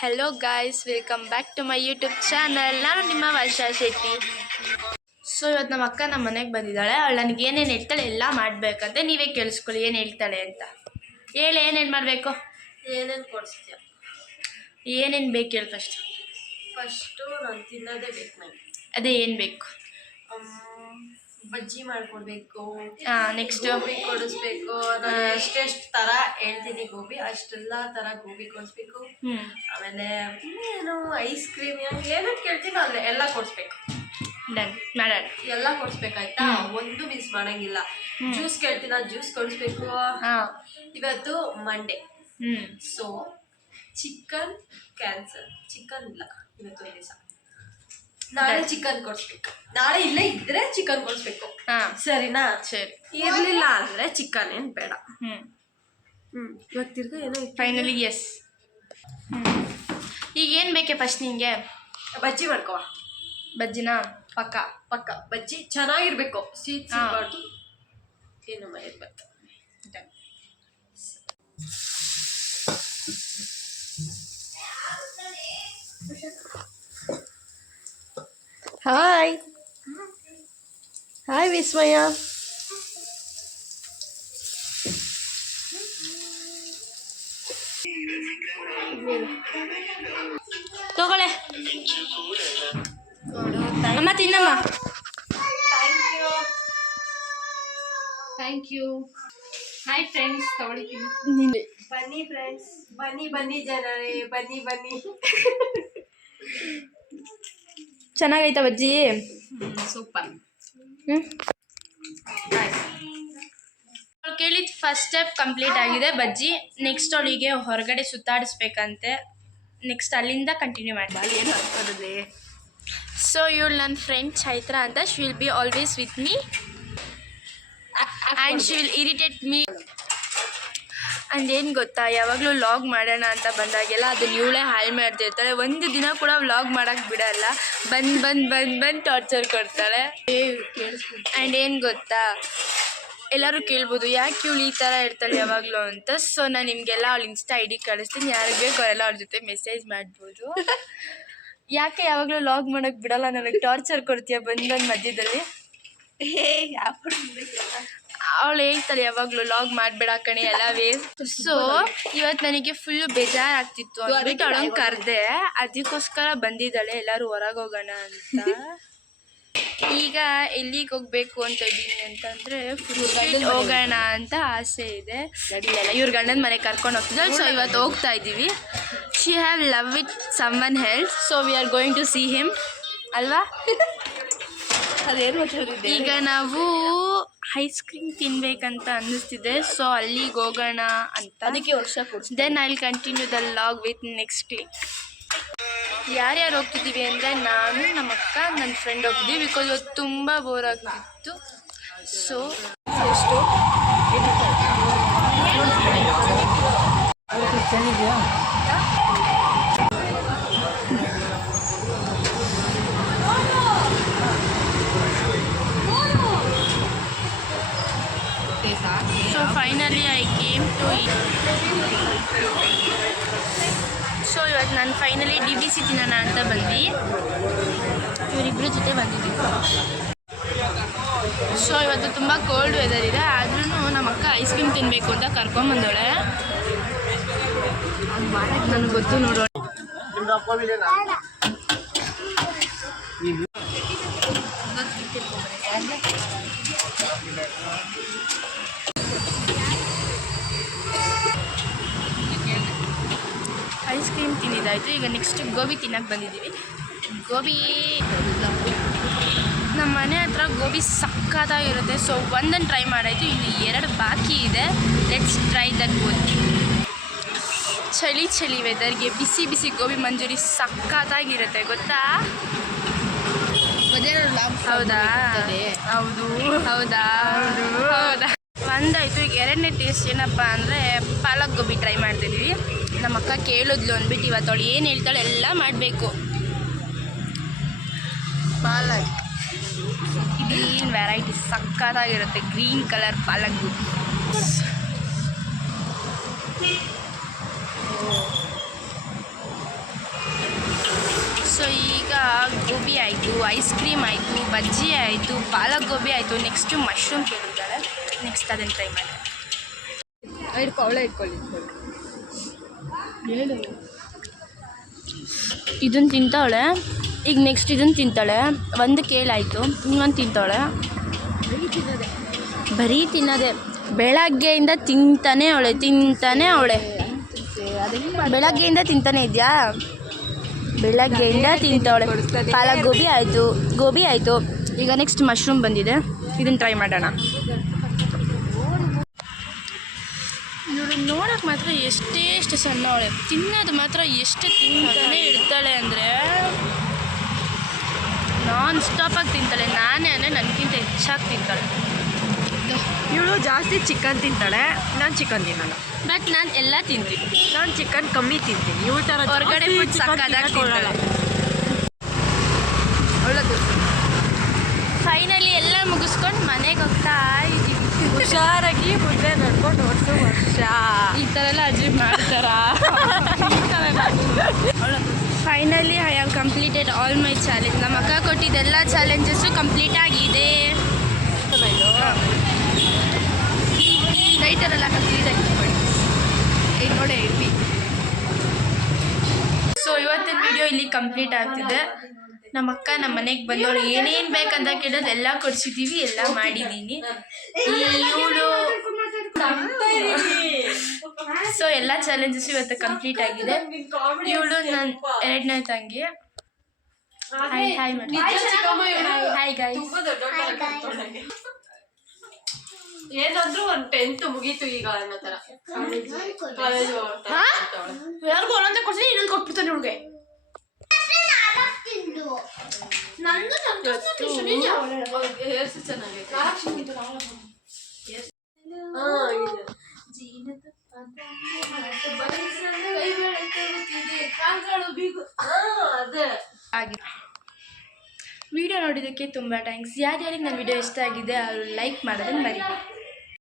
Hello guys, welcome back to my YouTube channel. ನಾನು ನಿಮ್ಮ ವರ್ಷಾ Shetty. So ಇವತ್ತು ನಮ್ಮ ಅಕ್ಕ ನಮ್ಮ ಮನೆಗೆ ಬಂದಿದ್ದಾಳೆ. ಅವಳು ನನಗೆ ಏನೇನು ಹೇಳ್ತಾಳೆ ಎಲ್ಲ ಮಾಡಬೇಕಂತೆ. ನೀವೇ ಕೇಳಿಸ್ಕೊಳ್ಳಿ ಏನು ಹೇಳ್ತಾಳೆ ಅಂತ. ಹೇಳಿ ಏನೇನು ಮಾಡಬೇಕು, ಏನೇನು ಕೊಡಿಸ್ತೀಯ, ಏನೇನು ಬೇಕು ಹೇಳಿ ಫಸ್ಟು ನಾನು ತಿನ್ನೋದೇ ಬೇಕು ನನಗೆ. ಅದೇ ಏನು ಬೇಕು? ಬಜ್ಜಿ ಮಾಡಿಕೊಡ್ಬೇಕು. ನೆಕ್ಸ್ಟ್ ಗೋಬಿ ಕೊಡಿಸ್ಬೇಕು. ನಾನು ಎಷ್ಟೆಷ್ಟು ಥರ ಹೇಳ್ತೀನಿ ಗೋಬಿ ಅಷ್ಟೆಲ್ಲ ಥರ ಗೋಬಿ ಕೊಡಿಸ್ಬೇಕು. ಆಮೇಲೆ ಏನು ಐಸ್ ಕ್ರೀಮ್ ಏನೇನು ಕೇಳ್ತೀನಿ ಅಲ್ಲೇ ಎಲ್ಲ ಕೊಡಿಸ್ಬೇಕು. ಡನ್ ಮಾಡೋಣ. ಎಲ್ಲ ಕೊಡಿಸ್ಬೇಕಾಯ್ತಾ, ಒಂದು ಮಿಸ್ ಮಾಡೋಂಗಿಲ್ಲ. ಜ್ಯೂಸ್ ಕೇಳ್ತೀನಿ, ಜ್ಯೂಸ್ ಕೊಡಿಸ್ಬೇಕು. ಇವತ್ತು Monday, so chicken cancel, chicken ಇಲ್ಲ ಇವತ್ತು ದಿವಸ. ನಾಳೆ ಚಿಕನ್ ಕೊಡಿಸ್ಬೇಕು. ನಾಳೆ ಇಲ್ಲೇ ಇದ್ರೆ ಚಿಕನ್ ಕೊಡಿಸ್ಬೇಕು, ಸರಿನಾ? ಸರಿ. ಇರಲಿಲ್ಲ ಅಂದರೆ ಚಿಕನ್ ಏನು ಬೇಡ. ಇವತ್ತು ತಿರ್ಗ ಏನೋ ಫೈನಲಿ ಎಸ್. ಈಗ ಏನು ಬೇಕೆ ಫಸ್ಟ್ ನಿಂಗೆ? ಬಜ್ಜಿ ಮಾಡ್ಕೋ. ಬಜ್ಜಿನ ಪಕ್ಕ ಪಕ್ಕ ಬಜ್ಜಿ ಚೆನ್ನಾಗಿರ್ಬೇಕು, ಸಿಗಬಾರ್ದು, ಏನು ಇರ್ಬೇಕು. Hi hi Vismaya. ತಗೊಳ್ಳೆ ಅಮ್ಮ, ತಿನ್ನಮ್ಮ. Thank you. ಹಾಯ್ ಫ್ರೆಂಡ್ಸ್, ತಗೊಳ್ಳಿ. ಬನ್ನಿ ಫ್ರೆಂಡ್ಸ್, ಬನ್ನಿ ಬನ್ನಿ ಜನರೇ, ಬನ್ನಿ ಬನ್ನಿ. ಚೆನ್ನಾಗೈತಾ ಬಜ್ಜಿ? ಸೂಪರ್. ಅವ್ಳು ಕೇಳಿದ ಫಸ್ಟ್ ಸ್ಟೆಪ್ ಕಂಪ್ಲೀಟ್ ಆಗಿದೆ, ಬಜ್ಜಿ. ನೆಕ್ಸ್ಟ್ ಅವಳಿಗೆ ಹೊರಗಡೆ ಸುತ್ತಾಡಿಸ್ಬೇಕಂತೆ. ನೆಕ್ಸ್ಟ್ ಅಲ್ಲಿಂದ ಕಂಟಿನ್ಯೂ ಮಾಡಿ. ಏನು ಅನ್ಕೋದಿದೆ. ಸೊ ಇವಳು ನನ್ನ ಫ್ರೆಂಡ್ ಚೈತ್ರ ಅಂತ. She will be always with me and she will irritate me. ಅಂದೇನು ಗೊತ್ತಾ, ಯಾವಾಗಲೂ ವ್ಲಾಗ್ ಮಾಡೋಣ ಅಂತ ಬಂದಾಗೆಲ್ಲ ಅದನ್ನ ಇವಳೇ ಹಾಳು ಮಾಡ್ತಿರ್ತಾಳೆ. ಒಂದು ದಿನ ಕೂಡ ವ್ಲಾಗ್ ಮಾಡೋಕ್ಕೆ ಬಿಡಲ್ಲ. ಬಂದು ಟಾರ್ಚರ್ ಕೊಡ್ತಾಳೆ. ಆ್ಯಂಡ್ ಏನು ಗೊತ್ತಾ, ಎಲ್ಲರೂ ಕೇಳ್ಬೋದು ಯಾಕೆ ಇವಳು ಈ ಥರ ಇರ್ತಾಳೆ ಯಾವಾಗಲೂ ಅಂತ. ಸೊ ನಾನು ನಿಮಗೆಲ್ಲ ಅವಳು ಇನ್ಸ್ಟಾ ID ಕಳಿಸ್ತೀನಿ. ಯಾರಿಗೆ ಬೇಕು ಅವರೆಲ್ಲ ಅವ್ರ ಜೊತೆ ಮೆಸೇಜ್ ಮಾಡ್ಬೋದು. ಯಾಕೆ ಯಾವಾಗಲೂ ವ್ಲಾಗ್ ಮಾಡೋಕ್ಕೆ ಬಿಡಲ್ಲ, ನನಗೆ ಟಾರ್ಚರ್ ಕೊಡ್ತೀಯ ಬಂದು ಮಧ್ಯದಲ್ಲಿ. ಅವಳು ಹೇಳ್ತಾಳೆ ಯಾವಾಗಲೂ ವ್ಲಾಗ್ ಮಾಡಬೇಡ ಕಣೆ, ಎಲ್ಲ ವೇಸ್ಟ್. ಸೊ ಇವತ್ತು ನನಗೆ ಫುಲ್ಲು ಬೇಜಾರಾಗ್ತಿತ್ತು ಅಂದ್ಬಿಟ್ಟು ಅವಳಂಗೆ ಕರೆದೆ. ಅದಕ್ಕೋಸ್ಕರ ಬಂದಿದ್ದಾಳೆ, ಎಲ್ಲರೂ ಹೊರಗೆ ಹೋಗೋಣ ಅಂತ. ಈಗ ಎಲ್ಲಿಗೆ ಹೋಗ್ಬೇಕು ಅಂತ ಇದ್ದೀನಿ ಅಂತಂದರೆ ಹೋಗೋಣ ಅಂತ ಆಸೆ ಇದೆ. ಇವ್ರ ಗಂಡನ ಮನೆಗೆ ಕರ್ಕೊಂಡು ಹೋಗ್ತಿದ್ದಾಳೆ. ಸೊ ಇವತ್ತು ಹೋಗ್ತಾ ಇದ್ದೀವಿ. She have love with someone else, so we are going to see him ಅಲ್ವಾ? ಈಗ ನಾವು ಐಸ್ ಕ್ರೀಮ್ ತಿನ್ಬೇಕಂತ ಅನ್ನಿಸ್ತಿದೆ. ಸೊ ಅಲ್ಲಿಗೆ ಹೋಗೋಣ ಅಂತ. ಅದಕ್ಕೆ ವರ್ಷ then I will continue the log with next click. ಯಾರ್ಯಾರು ಹೋಗ್ತಿದ್ದೀವಿ ಅಂದರೆ ನಾನು, ನಮ್ಮ ಅಕ್ಕ, ನನ್ನ ಫ್ರೆಂಡ್ ಹೋಗ್ತಿದ್ದೀವಿ. ಬಿಕಾಸ್ ಇವತ್ತು ತುಂಬ ಬೋರ್ ಆಗ್ತಿತ್ತು. So finally I came to eat. So ಇವತ್ತು ನಾನು ಫೈನಲಿ DBC ತಿನ್ನೋಣ ಅಂತ ಬಂದ್ವಿ. ಇವರಿಬ್ಬರ ಜೊತೆ ಬಂದಿದ್ದೀವಿ. ಸೊ ಇವತ್ತು ತುಂಬ ಕೋಲ್ಡ್ ವೆದರ್ ಇದೆ, ಆದ್ರೂ ನಮ್ಮ ಅಕ್ಕ ಐಸ್ ಕ್ರೀಮ್ ತಿನ್ನಬೇಕು ಅಂತ ಕರ್ಕೊಂಬಂದವಳೆ. ನನಗೆ ಗೊತ್ತು ನೋಡೋಣ. ಐಸ್ ಕ್ರೀಮ್ ತಿಂದಿದ್ದಾಯಿತು. ಈಗ ನೆಕ್ಸ್ಟ್ ಗೋಬಿ ತಿನ್ನಕ್ಕೆ ಬಂದಿದ್ದೀವಿ. ಗೋಬಿ ನಮ್ಮ ಮನೆ ಹತ್ರ ಗೋಬಿ ಸಕ್ಕತ್ತಾಗಿರುತ್ತೆ. ಸೊ ಒಂದನ್ನು ಟ್ರೈ ಮಾಡಾಯಿತು, ಇನ್ನು 2 ಬಾಕಿ ಇದೆ. ಲೆಟ್ಸ್ ಟ್ರೈ ದಟ್ ಗೋಬಿ. ಚಳಿ ವೆದರ್ಗೆ ಬಿಸಿ ಬಿಸಿ ಗೋಬಿ ಮಂಚೂರಿ ಸಕ್ಕತ್ತಾಗಿರುತ್ತೆ ಗೊತ್ತಾ? ಹೌದಾ? ಒಂದಾಯಿತು. ಈಗ 2ನೇ ಟೇಸ್ಟ್ ಏನಪ್ಪ ಅಂದರೆ ಪಾಲಕ್ ಗೋಬಿ ಟ್ರೈ ಮಾಡ್ತಿದ್ವಿ. ನಮ್ಮ ಅಕ್ಕ ಕೇಳಿದ್ಲು ಅಂದ್ಬಿಟ್ಟು ಇವತ್ತು ಅವಳು ಏನು ಹೇಳ್ತಾಳೆ ಎಲ್ಲ ಮಾಡಬೇಕು. ಪಾಲಕ್ ಗ್ರೀನ್ ವೆರೈಟಿ ಸಕ್ಕತ್ತಾಗಿರುತ್ತೆ. ಗ್ರೀನ್ ಕಲರ್ ಪಾಲಕ್. ಗೋಬಿ ಆಯಿತು, ಐಸ್ ಕ್ರೀಮ್ ಆಯಿತು, ಬಜ್ಜಿ ಆಯಿತು, ಪಾಲಕ್ ಗೋಬಿ ಆಯಿತು. ನೆಕ್ಸ್ಟು ಮಶ್ರೂಮ್ ಕೇಳಿದ್ದಾಳೆ. ನೆಕ್ಸ್ಟ್ ಅದನ್ನು ಟ್ರೈ ಮಾಡಿ ಹೇಳು. ಇದನ್ನು ತಿಂತಾವಳೆ. ಈಗ ನೆಕ್ಸ್ಟ್ ಇದನ್ನು ತಿಂತಾಳೆ. ಒಂದು ಕೇಳಾಯಿತು, ಇನ್ನೊಂದು ತಿಂತಾವಳೆ. ಬರೀ ತಿನ್ನೋದೆ. ಬೆಳಗ್ಗೆಯಿಂದ ತಿಂತಾನೆ ಅವಳೆ. ಬೆಳಗ್ಗೆಯಿಂದ ತಿಂತಾನೆ ಇದೆಯಾ? ಬೆಳಗ್ಗೆಯಿಂದ ತಿಂತಾವಳೆ. ಪಾಲಕ್ ಗೋಬಿ ಆಯಿತು. ಈಗ ನೆಕ್ಸ್ಟ್ ಮಶ್ರೂಮ್ ಬಂದಿದೆ. ಇದನ್ನು ಟ್ರೈ ಮಾಡೋಣ. ಇವಳು ನೋಡೋಕೆ ಮಾತ್ರ ಎಷ್ಟು ಸಣ್ಣ ಅವಳೆ. ತಿನ್ನೋದು ಮಾತ್ರ ಎಷ್ಟು ತಿಂತಾನೆ ಇರ್ತಾಳೆ ಅಂದರೆ ನಾನ್ ಸ್ಟಾಪಾಗಿ ತಿಂತಾಳೆ. ನಾನೇ ಅಂದರೆ ನನಗಿಂತ ಹೆಚ್ಚಾಗಿ ತಿಂತಾಳೆ. ಇವಳು ಜಾಸ್ತಿ ಚಿಕನ್ ತಿಂತಾಳೆ, ನಾನು ಚಿಕನ್ ತಿನ್ನಲ್ಲ. ಬಟ್ ನಾನು ಎಲ್ಲ ತಿಂತೀನಿ. ನಾನು ಚಿಕನ್ ಕಮ್ಮಿ ತಿಂತೀನಿ. ಇವಳ ಥರ ಹೊರಗಡೆ ಫುಡ್ ಸಕ್ಕದಾಗಿ ತಿಂತಾಳೆ. ಫೈನಲಿ ಎಲ್ಲ ಮುಗಿಸ್ಕೊಂಡು ಮನೆಗೆ ಹೋಗ್ತಾ ಇದ್ದೀವಿ. ಹುಷಾರಾಗಿ ಮುಂದೆ ನಡ್ಕೊಂಡು ವರ್ಷ ಈ ಥರ ಎಲ್ಲ ಅಜೀಬ್ ಮಾಡ್ತಾರಾ? Finally I have completed all my challenge. ನಮ್ಮ ಅಕ್ಕ ಕೊಟ್ಟಿದ್ದೆಲ್ಲ ಚಾಲೆಂಜಸ್ಸು ಕಂಪ್ಲೀಟ್ ಆಗಿದೆ. ಲೈಟರೆಲ್ಲ ಕ್ಲೀನಾಗಿ ಈಗ ನೋಡಿ ಇಡ್ವಿ. ಸೊ ಇವತ್ತಿನ ವಿಡಿಯೋ ಇಲ್ಲಿ ಕಂಪ್ಲೀಟ್ ಆಗ್ತಿದೆ. ನಮ್ಮ ಅಕ್ಕ ನಮ್ಮ ಮನೆಗೆ ಬಂದವಳು ಏನೇನು ಬೇಕಂತ ಕೇಳೋದು ಎಲ್ಲ ಕೊಡಿಸಿದ್ದೀವಿ, ಎಲ್ಲ ಮಾಡಿದ್ದೀನಿ. ಇವಳು ಸೊ ಎಲ್ಲ ಚಾಲೆಂಜಸ್ ಇವತ್ತು ಕಂಪ್ಲೀಟ್ ಆಗಿದೆ. ಇವಳು ನನ್ನ 2ನೇ ತಂಗಿ. ಹಾಯ್ ಮಾಡಿ. Hi guys. ಏನಾದ್ರೂ ಒಂದು 10th ಮುಗೀತು ಈಗ ಅನ್ನೋ ಥರ. ಎಲ್ಲರಿಗೂ ಒಂದೊಂದೇ ಕೊಡ್ತೀನಿ, ಇನ್ನೊಂದು ಕೊಟ್ಬಿಡ್ತಾನೆ ಹುಡುಗೆ. ವಿಡಿಯೋ ನೋಡಿದ್ದಕ್ಕೆ ತುಂಬ ಥ್ಯಾಂಕ್ಸ್. ಯಾರ್ಯಾರಿಗೆ ನನ್ನ ವಿಡಿಯೋ ಇಷ್ಟ ಆಗಿದೆ ಅವರು ಲೈಕ್ ಮಾಡೋದನ್ನು ಮರಿಬೇಡಿ.